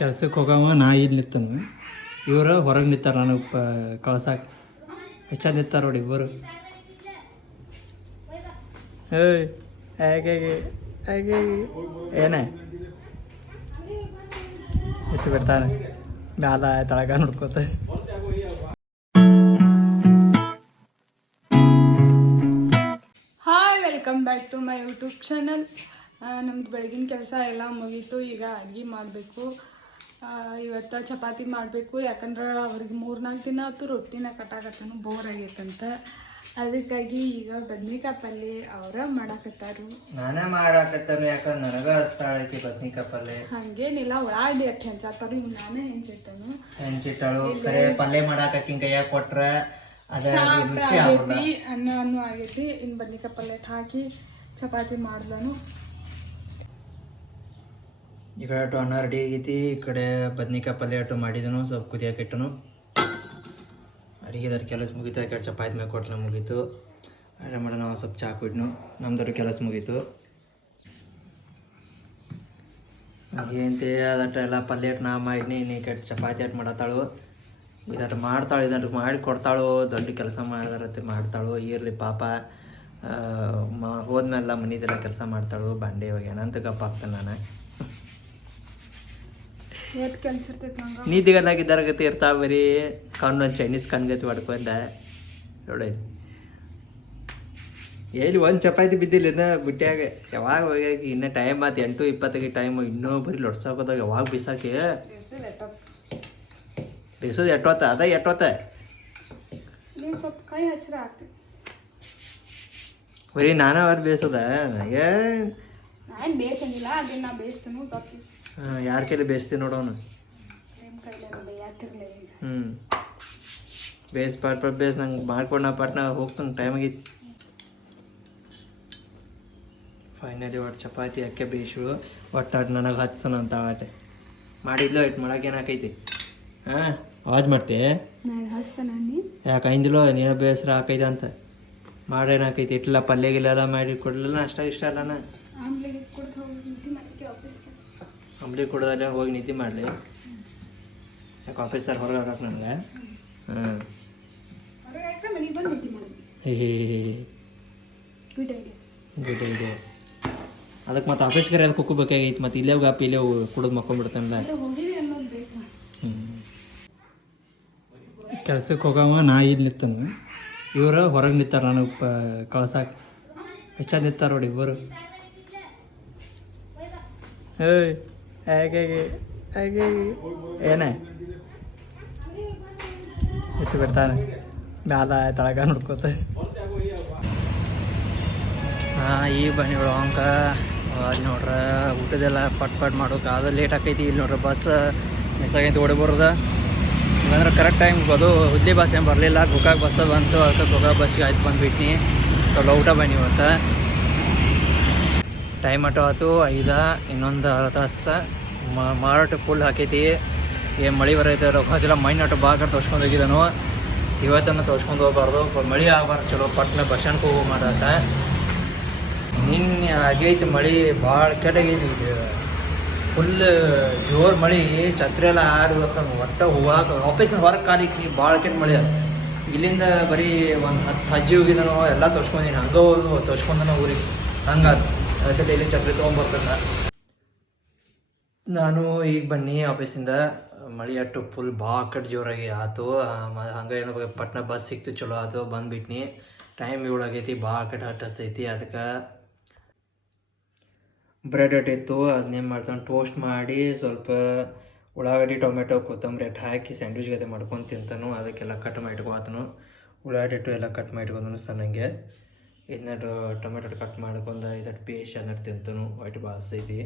ಕೆಲ್ಸಕ್ಕೆ ಹೋಗವ ನಾ ಇಲ್ಲಿ ನಿತ್ತನು, ಇವರು ಹೊರಗೆ ನಿಂತಾರ ನನಗೆ ಕಳ್ಸಾಕ. ಹೆಚ್ಚ ನಿಂತಾರ ನೋಡಿ ಇಬ್ಬರು. ಹೇಯ್ ಹೇಗೆ ಹೇಗೆ ಏನೇ ಎತ್ತು ಬಿಡ್ತಾನೆ ಮ್ಯಾಲ ತಳಗ ನೋಡ್ಕೋತ. Hi, welcome back to my YouTube channel. ನಮ್ದು ಬೆಳಗಿನ ಕೆಲಸ ಎಲ್ಲ ಮುಗೀತು. ಈಗ ಅಡುಗೆ ಮಾಡಬೇಕು. ಇವತ್ತು ಚಪಾತಿ ಮಾಡಬೇಕು. ಯಾಕಂದ್ರೆ ಅವ್ರಿಗೆ 3-4 ದಿನ ಆಯ್ತು ರೊಟ್ಟಿನ ಕಟ್ಟಾಕತ್ತನು, ಬೋರ್ ಆಗೈತಂತ. ಅದಕ್ಕಾಗಿ ಈಗ ಬದ್ನಿಕಾಯಿ ಪಲ್ಯ ಅವರ ಮಾಡಾಕತ್ತಾರು. ನಾನೇ ಮಾಡಾಕತ್ತಾನು, ಯಾಕಂದ್ರೆ ನನಗೆ ಹಸ್ತಾಳಕ್ಕೆ ಬದ್ನಿಕಾಯಿ ಪಲ್ಯ. ಹಂಗೇನಿಲ್ಲ, ಉಳ್ಳಾಗಡ್ಡಿ ಅಟ್ಟು ಹೆಂಚಾತಾರು, ಇವ್ ನಾನೇ ಹೆಂಚಿಟ್ಟಳು. ಕರೆ ಪಲ್ಯ ಮಾಡಾಕಿನ ಕೈಯಾಗ ಕೊಟ್ರ ಅದ ರುಚಿ ಆಗೈತಿ. ಅನ್ನನೂ ಆಗೈತಿ. ಇನ್ನು ಬದ್ನಿಕಾಯಿ ಪಲ್ಯ ಹಾಕಿ ಚಪಾತಿ ಮಾಡ್ದನು. ಈ ಕಡೆ ಅಟ್ಟು ಅನ್ನ ರೆಡಿ ಆಗೈತಿ, ಈ ಕಡೆ ಬದ್ನಿಕಾಯಿ ಪಲ್ಯ ಅಟ್ಟು ಮಾಡಿದನು, ಸ್ವಲ್ಪ ಕುದಿಯಾಕೆ ಇಟ್ಟನು. ಅಡುಗೆದಾರ ಕೆಲಸ ಮುಗೀತು. ಆ ಕಡೆ ಚಪಾತಿ ಮೇಲೆ ಕೊಟ್ಟನ ಮುಗೀತು. ಅಡುಗೆ ಮಾಡೋಣ, ನಾವು ಸ್ವಲ್ಪ ಚಾ ಕುಡಿದ್ನು. ನಮ್ದವ್ರ ಕೆಲಸ ಮುಗೀತು. ಏನಂತೆ ಅದಟ್ಟು ಎಲ್ಲ ಪಲ್ಯ ಅಟ್ಟು ನಾ ಮಾಡಿನಿ. ಇನ್ನು ಈ ಕಡೆ ಚಪಾತಿ ಅಟ್ಟು ಮಾಡತ್ತಾಳು. ಇದಟ್ಟು ಮಾಡ್ತಾಳು, ಇದಟ್ಟು ಮಾಡಿ ಕೊಡ್ತಾಳು. ದೊಡ್ಡ ಕೆಲಸ ಮಾಡಿದಾರತ್ತೆ ಮಾಡ್ತಾಳು. ಇರಲಿ ಪಾಪ, ಹೋದ್ಮೇಲೆ ಮನಿದೆಲ್ಲ ಕೆಲಸ ಮಾಡ್ತಾಳು. ಬಾಂಡೆ ಇವಾಗ ಏನಂತ ಗಪ್ಪ ಆಗ್ತಾನೆ ನಾನು. ನೀತಿಗಲ್ಲಾಗಿದ್ದಾರಗತಿ ಇರ್ತಾವ, ಬರೀ ಕಣ್ಣು ಚೈನೀಸ್ ಕಣ್ಗತಿ ಮಾಡ್ಕೊಂಡ ನೋಡಿ. ಎಲ್ಲಿ ಒಂದು ಚಪಾತಿ ಬಿದ್ದಿಲ್ಲ ಬುಟ್ಟ್ಯಾಗ. ಯಾವಾಗ ಹೋಗ್ಯಾಕ ಇನ್ನೂ ಟೈಮ್ ಆಯ್ತು 8:20 ಟೈಮ್. ಇನ್ನೂ ಬರೀ ಲೊಡ್ಸಾಕೋದಾಗ ಯಾವಾಗ ಬಿಸಾಕಿ ಬೇಸೋದು ಎಟ್ಟೋತ ಅದ ಎಟ್ಟೋತ ಬರೀ ನಾನೇ ಅವ್ರು ಬೇಸೋದ. ಯಾರ ಕೈಲಿ ಬೇಯಿಸ್ತೀನಿ ನೋಡೋನು. ಬೇಸ್ ಪಾಟ್ ಬೇಸ್ ನಂಗೆ ಮಾಡ್ಕೊಂಡು ನಾ ಪಾಟ್ನ ಹೋಗ್ತಾನೆ. ಟೈಮ್ ಆಗೈತಿ. ಫೈನಲಿ ಒಟ್ಟು ಚಪಾತಿ ಅಕ್ಕೆ ಬೇಯಿಸು. ಒಟ್ಟು ಅಟ್ಟು ನನಗೆ ಹಚ್ಚನಂತ ಆಟೆ ಮಾಡಿದ್ಲು. ಇಟ್ಟು ಮಾಡಕ್ಕೆ ಏನಾಕೈತಿ? ಹಾಂ, ಆವಾಜ್ ಮಾಡ್ತಿ ಯಾಕೆ ಐಂದಿಲ್ಲೋ ನೀನು ಬೇಸರ ಹಾಕೈತೆ ಅಂತ ಮಾಡ್ರೇನಾಕೈತಿ. ಇಟ್ಟಿಲ್ಲ ಪಲ್ಯ ಗಿಲ್ಲ ಮಾಡಿ ಕೊಡ್ಲಿಲ್ಲ ಅಷ್ಟ ಇಷ್ಟ ಅಲ್ಲನ. ಅಂಬ್ಲಿ ಕೊಡೋದಲ್ಲ ಹೋಗಿ ನಿದ್ದೆ ಮಾಡಲಿ. ಯಾಕೆ ಆಫೀಸರ್ ಹೊರಗೆ ಹಾಕಕ್ಕೆ ನನಗೆ. ಹಾಂ, ಗುಡ್ ಐಡಿಯಾ. ಅದಕ್ಕೆ ಮತ್ತೆ ಆಫೀಸ್ಗಾರ ಅದು ಕುಕ್ಕೋಬೇಕಾಗೈತಿ. ಮತ್ತು ಇಲ್ಲೇ ಗಾಪಿ ಇಲ್ಲೇ ಕುಡಿದು ಮಕ್ಕೊಂಡ್ಬಿಡ್ತಾನಲ್ಲ. ಕೆಲ್ಸಕ್ಕೆ ಹೋಗವ ನಾ ಇಲ್ಲಿ ನಿತ್ತನು, ಇವರು ಹೊರಗೆ ನಿಂತಾರ ನನಗೆ ಕಳ್ಸಾಕ. ಹೆಚ್ಚ ನಿಂತಾರ ನೋಡಿ ಇಬ್ಬರು. ಹೇಯ್ ಹೇಗೆ ಹೇಗೆ ಏನೇ ಎತ್ತು ಬಿಡ್ತಾನೆ ಮ್ಯಾಲ ತಳಗ ನೋಡ್ಕೋತ. ಹಾಂ, ಈಗ ಬನ್ನಿ ಅಂಕ ಅಲ್ಲಿ ನೋಡ್ರ ಊಟದೆಲ್ಲ ಪಟ್ ಮಾಡೋಕೆ ಅದು ಲೇಟ್ ಆಕೈತಿ. ಇಲ್ಲಿ ನೋಡ್ರಿ ಬಸ್ ಮಿಸ್ ಆಗೈತಿ, ಓಡಿ ಬರೋದ. ಇಲ್ಲಾಂದ್ರೆ ಕರೆಕ್ಟ್ ಟೈಮ್ ಅದು ಹುದ್ಲಿ ಬಸ್ ಏನು ಬರಲಿಲ್ಲ. ಗೋಕಾಕ್ ಬಸ್ ಬಂತು, ಅದಕ್ಕೆ ಗೋಕಾಕ್ ಬಸ್ಸಿಗೆ ಆಯ್ತು ಬಂದುಬಿಟ್ನಿ. ಸ್ವಲ್ಪ ಊಟ ಬನ್ನಿ ಇವತ್ತು. ಟೈಮ್ ಅಟೋ ಆಯ್ತು 5. ಇನ್ನೊಂದು ಅರ್ಧ ತಾಸು ಮಾರಾಟ ಫುಲ್ ಹಾಕೈತಿ. ಏನು ಮಳೆ ಬರೈತೆ ಅದೆಲ್ಲ ಮೈನ್ ಅಟೋ ಭಾಳ ಕಡೆ ತೋರ್ಸ್ಕೊಂಡು ಹೋಗಿದ್ದಾನು. ಇವತ್ತನ್ನು ತೋರ್ಸ್ಕೊಂಡು ಹೋಗ್ಬಾರ್ದು, ಮಳೆ ಆಗಬಾರ್ದು. ಚಲೋ ಪಟ್ನ ಬಸ್ ಸ್ಟ್ಯಾಂಡ್ಗೆ ಹೋಗೋ ಮಾಡತ್ತ. ನಿನ್ನೆ ಆಗೈತಿ ಮಳೆ ಭಾಳ ಕೆಟ್ಟಾಗೈತಿ. ಫುಲ್ ಜೋರು ಮಳೆ, ಛತ್ರಿ ಎಲ್ಲ ಆರಿ ಇವತ್ತು ಒಟ್ಟು ಹೋಗಾಕ ಆಫೀಸ್ನ ಹೊರಗೆ ಕಾಲಿಕ್ಕಿ ಭಾಳ ಕೆಟ್ಟ ಮಳೆ ಅದ. ಇಲ್ಲಿಂದ ಬರೀ ಒಂದು 10 ಹೆಜ್ಜೆ ಹೋಗಿದ್ದಾನೋ ಎಲ್ಲ ತೋರ್ಸ್ಕೊಂಡಿನಿ. ಹಂಗೆ ಹೋದು ತೋರ್ಸ್ಕೊಂಡನೋ ಊರಿಗೆ. ಹಂಗೆ ಅದಕ್ಕೆ ಡೈಲಿ ಛತ್ರಿ ತೊಗೊಂಬರ್ತಾನೆ ನಾನು. ಈಗ ಬನ್ನಿ ಆಫೀಸಿಂದ. ಮಳೆ ಅಟ್ಟು ಫುಲ್ ಭಾಳ ಕಟ್ ಜೋರಾಗಿ ಆಯ್ತು. ಹಂಗೆ ಏನೋ ಪಟ್ನ ಬಸ್ ಸಿಕ್ತು, ಚಲೋ ಆಯ್ತು, ಬಂದುಬಿಟ್ನಿ. ಟೈಮ್ 7 ಆಗೈತಿ, ಭಾಳ ಕಟ್ ಹಟ್ಟೈತಿ. ಅದಕ್ಕೆ ಬ್ರೆಡ್ ಇಟ್ಟಿತ್ತು, ಅದನ್ನೇನು ಮಾಡ್ತಾನೆ ಟೋಸ್ಟ್ ಮಾಡಿ ಸ್ವಲ್ಪ ಉಳ್ಳಾಗಡ್ಡಿ ಟೊಮೆಟೊ ಕೊತ್ತಂಬರಿ ಅಟ್ಟು ಹಾಕಿ ಸ್ಯಾಂಡ್ವಿಚ್ ಗತೆ ಮಾಡ್ಕೊಂಡು ತಿಂತಾನು. ಅದಕ್ಕೆಲ್ಲ ಕಟ್ ಮಾಡಿ ಇಟ್ಕೊತಾನು. ಉಳ್ಳಾಗಡ್ಡಿ ಇಟ್ಟು ಎಲ್ಲ ಕಟ್ ಮಾಡಿ ಇಟ್ಕೊಂಡು ಸಣ್ಣಂಗೆ. ಇದನ್ನ ಟೊಮೆಟೊ ಕಟ್ ಮಾಡ್ಕೊಂಡು ಇದಟ್ಟು ಪೇಸ್ಟ್ ಅನ್ನಟ್ಟು ತಿಂತಾನು. ಒಟ್ಟು ಬಾಸ್ತೈತಿ.